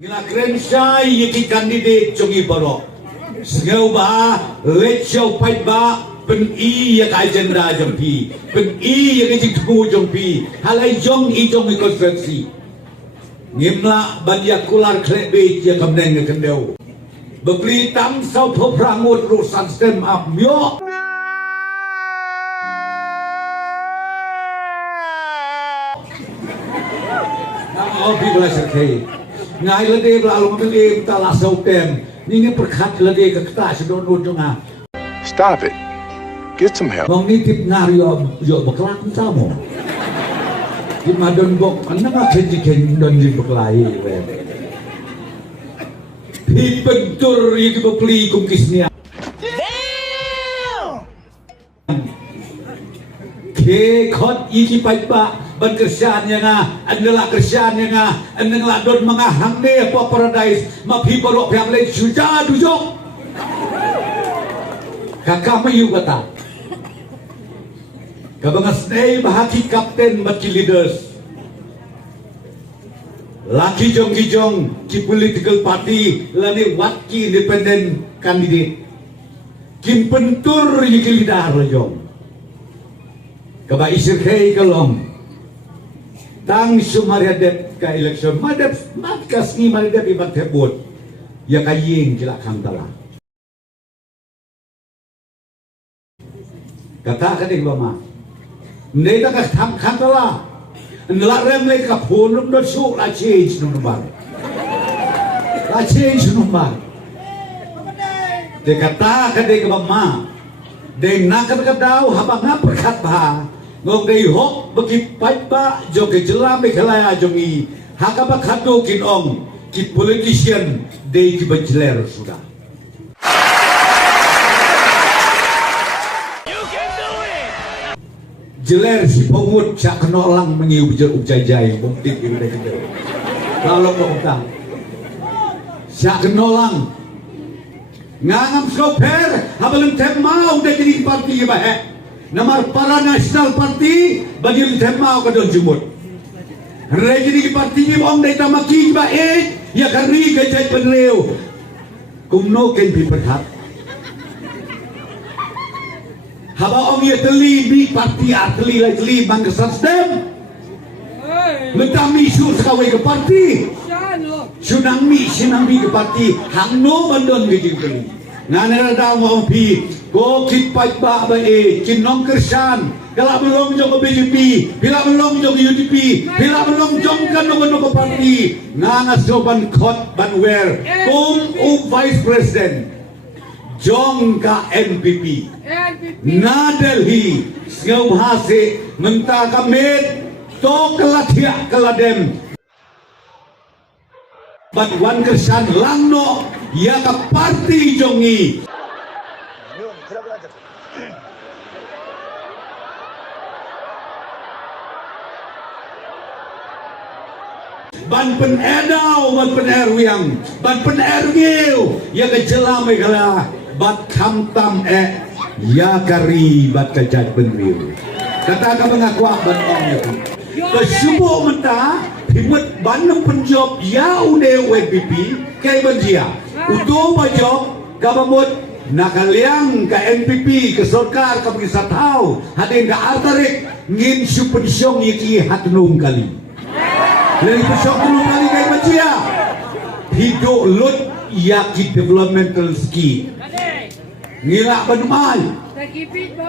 Ngila kren sai yiki candidate chongi barok. Sengau ba let show fight ba pen I ya ka agenda jampi. Pen I ya ke jingku jampi. Halai jong I jong konstitusi. Ngimla banyak kular klebe ya kamneng ke kendau. Bebeli tam sau prangut rusan stem up myo. All people are okay. Ngai lade lalu memilih talah sautem. Ni perkat lade ke kita sedon ujungnya. Stop it. Get some help. Mong nitip ngario yo bekelak tamu. Di madon bok anang kenji don di bekelai. Di bentur itu beli kukisnya. Ke kot iki paipa. Ban kerjaan yang adalah kerjaan yang adalah don mengahang deh po paradise mapi borok yang lain sudah dujok kakak mayu kata kabangas nei bahaki kapten baki leaders laki jong ki political party lani waki independent candidate kim pentur yiki lidar jong kaba isir kei kalong tang sumaryadep ka election madep matkas ni maryadep ibat hebut ya kaying kila kantala kata kadik bama neda ka tham kantala nla rem le ka phonum do su la change number de kata kadik bama de nakar kadau habang perkat ba ngong dei hok bagi paipa jo ke jelam khalaya jongi hakaba khatu kin ong ki politician dei ki bajler sudah you can do it jeler si pengut sak kenolang mengiu bijak ujai-jai bukti ki dei kita lalu bongtang sak kenolang ngangam skoper habalem tem mau de jadi parti ba Namar para national party bagi tema ka don jumut. Rejini ki parti ni ong dai tamaki ba ya kari ka jai penreu. Kumno ken bi perhat. Haba ong ye teli bi parti atli lai teli bangsan stem. Metami su skawe ke parti. Sunang mi ke parti hangno bandon ke jingkeli. Nana daw mo pi ko kit pai ba ba kinong kersan kala belum jong BJP bila belum jong UDP bila belum jong kan no parti nana soban khot banwer kum vice president jong ka NPP na Delhi ngau hase menta kamet to kalathia kaladem but one kersan langno ya ka parti jongi ban pen edau ban pen erwiang ban pen ergiu ya ka jelamai kala bat kamtam ya kari bat kajat penriu kata ka mengakwa ban ong itu kesubo menta himut banam penjob ya une WPP kai banjia uto bajob kabamut nakaliang ka NPP ke sorkar ka pengisatau hadin ka artarik ngin supensyong yiki hatnum kali dari pensyong tulung kali kai banjia hidup lut yaki developmental ski ngila banumay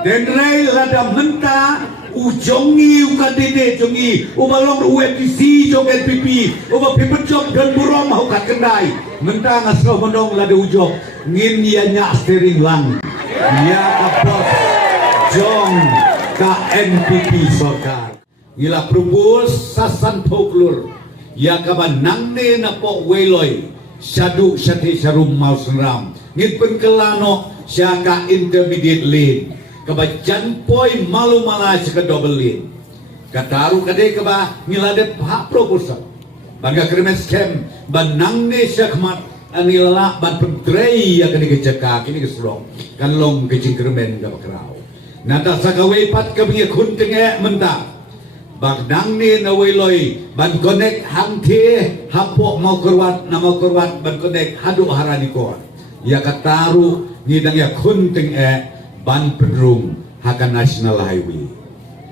dan rey ladam menta ujongi ukadede jongi ubalong UMPC jong NPP uba pipet job dan burom mau kat kendai mentang asro mendong lada ujok ngin ya nyak steering lang ya kapos jong ka NPP sorkar gila perumbus sasan poklur ya kaban nangne na po weloy syadu syati syarum mau senram ngin penkelano syaka intermediate lane kebajan poi malu malah ke double lane kataru kade keba ngilade hak proposal bangga krimen scam banang ne syakmat anila ban pentrei ya kene keceka kini keslong kan long kecing krimen ga bakrau nata sakawe pat ke bingi kun tenge menta Bagdang ni nawailoy ban connect hangti hapok mau kurwat nama kurwat ban connect hadu harani ko ya kataru ngidang ya kunting ban pedrung hakan national highway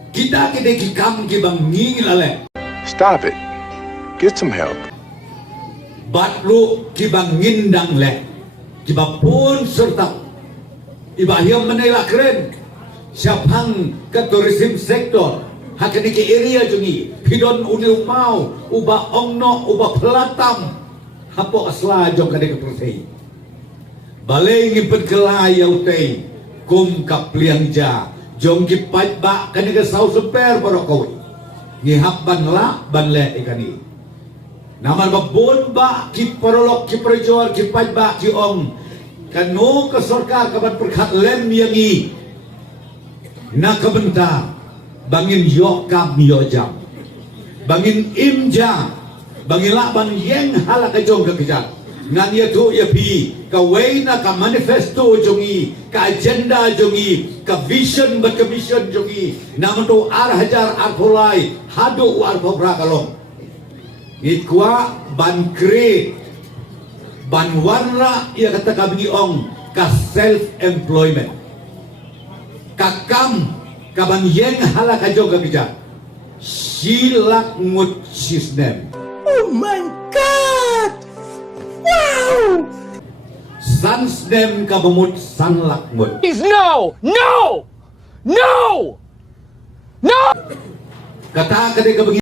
kita kikam kibang ngingil ale Stop it. Get some help. batlu kibang ngindang le kiba pun serta ibahiyam menela keren siapang ke tourism sektor hakani ke area jungi pidon unil mau uba ongno uba pelatam hapo asla jong kade ke persei balai ngipet kelai yautei kum kapliang ja jong ki ba kani ke sau super barokoi ngihap ban la ban le ikani naman babon ba ki parolok ki perjor ki ba ki ong kanu ke sorka kaban perkat lem yangi na kabenta bangin yok kam yok jam bangin im jam bangin la bang yeng hala ka jong ka kejat ngan ya tu ya pi ka weina ka manifesto jongi ka agenda jongi ka vision bat ka vision jongi namun tu ar hajar ar pulai hadu ar pobra kalong ikwa ban kre ban warna ya kata kabingi ong ka self employment kakam kaban yeng hala ka joga bija silak ngut sistem. Oh my God! Wow! Sansdem kabamut sanlak mut Please, no! No! No! No! kata kade kabagi